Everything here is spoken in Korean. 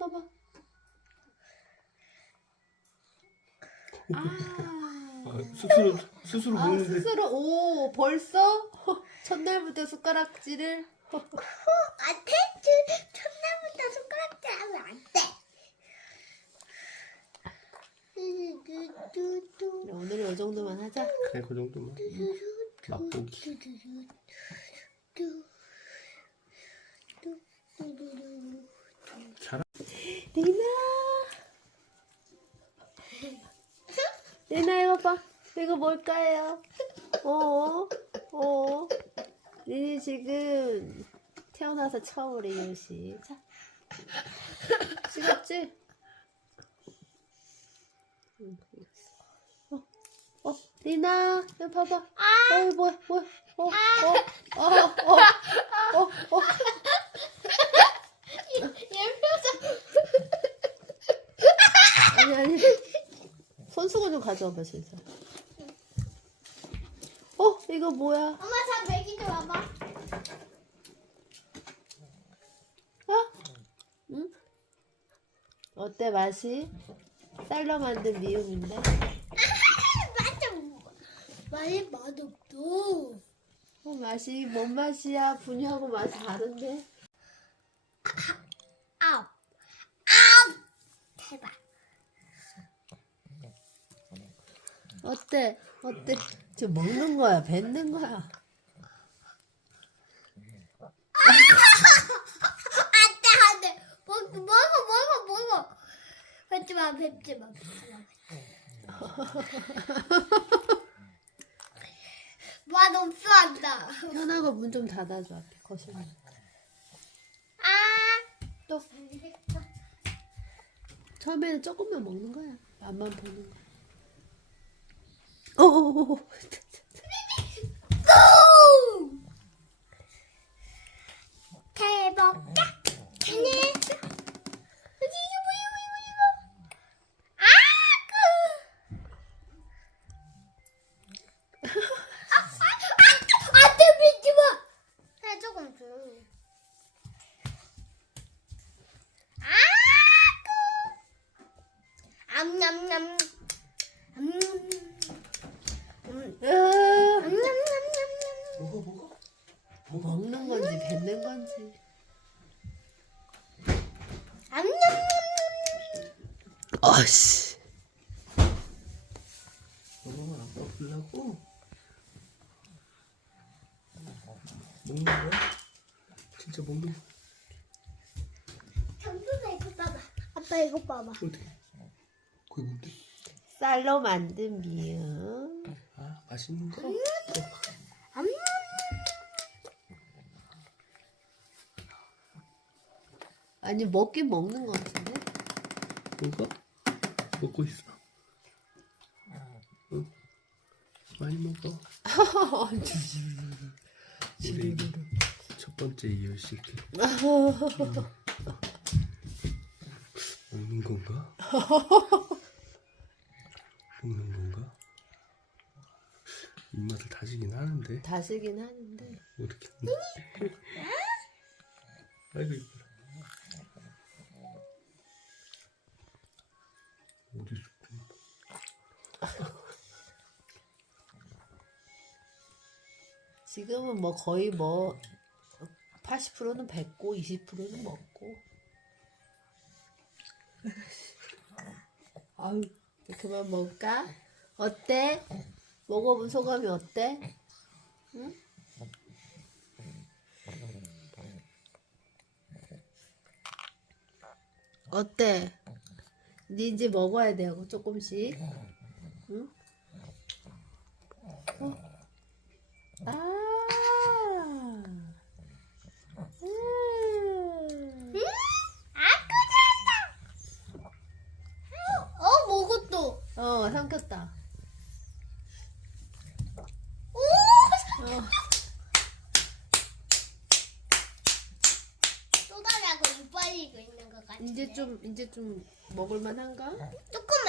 봐봐. 아. 아, 스스로 스스로 아, 보는데 스스로, 오, 벌써? 첫날부터 숟가락질을? 안돼 첫날부터 손가락질 하면 안돼 그래, 오늘은 이 정도만 하자. 그래 그 정도만 맛보기 리나! 리나, 이거 봐. 이거 뭘까요? 어, 어. 리니 지금 태어나서 처음으로 이것이. 자. 찍었지? 응, 어, 어, 리나, 이거 봐봐. 어, 뭐야, 뭐야. 어, 어, 어, 어, 어, 어. 아니, 아니. 손수건 좀 가져와봐, 진짜. 어, 이거 뭐야? 엄마 자 먹이 좀 와봐 어? 응? 어때 맛이? 쌀로 만든 미음인데? 맞아 많이 맛없어 어, 맛이 뭔 맛이야? 분유하고 맛이 다른데? 어때? 어때? 저 먹는 거야? 뱉는 거야? 안돼 안돼. 먹 먹어 먹어 먹어. 뱉지 마 뱉지 마 뱉지 마 맛 없어 한다. 현아가 문 좀 닫아줘 앞에 거실문. 아. 또? 처음에는 조금만 먹는 거야. 맛만 보는 거야 어 아씨 먹으면 아빠 불라고 먹는 거야? 진짜 먹는 거 정수가 이거 봐봐. 아빠 이거 봐봐. 어디? 그게 뭔데? 쌀로 만든 미음 아 맛있는 거? 암. 아니 먹긴 먹는 거 같은데 이거? 먹고 있어. 응? 많이 먹어. 우리 첫 번째 이열식 먹는 건가? 먹는 건가? 입맛을 다지긴 하는데. 다시긴 하는데. 어떻게? 아이고 이뻐 지금은 뭐 거의 뭐 80%는 뱉고 20%는 먹고 아유 그만 먹을까? 어때? 먹어본 소감이 어때? 응? 어때? 니 이제 먹어야 돼요 조금씩 응? 어? 아. 음. 어 먹었 어. 어, 삼켰다. 오. 어. 쏟아내고 이빨이고 있는 것 같아. 이제 좀 이제 좀 먹을 만한가? 조금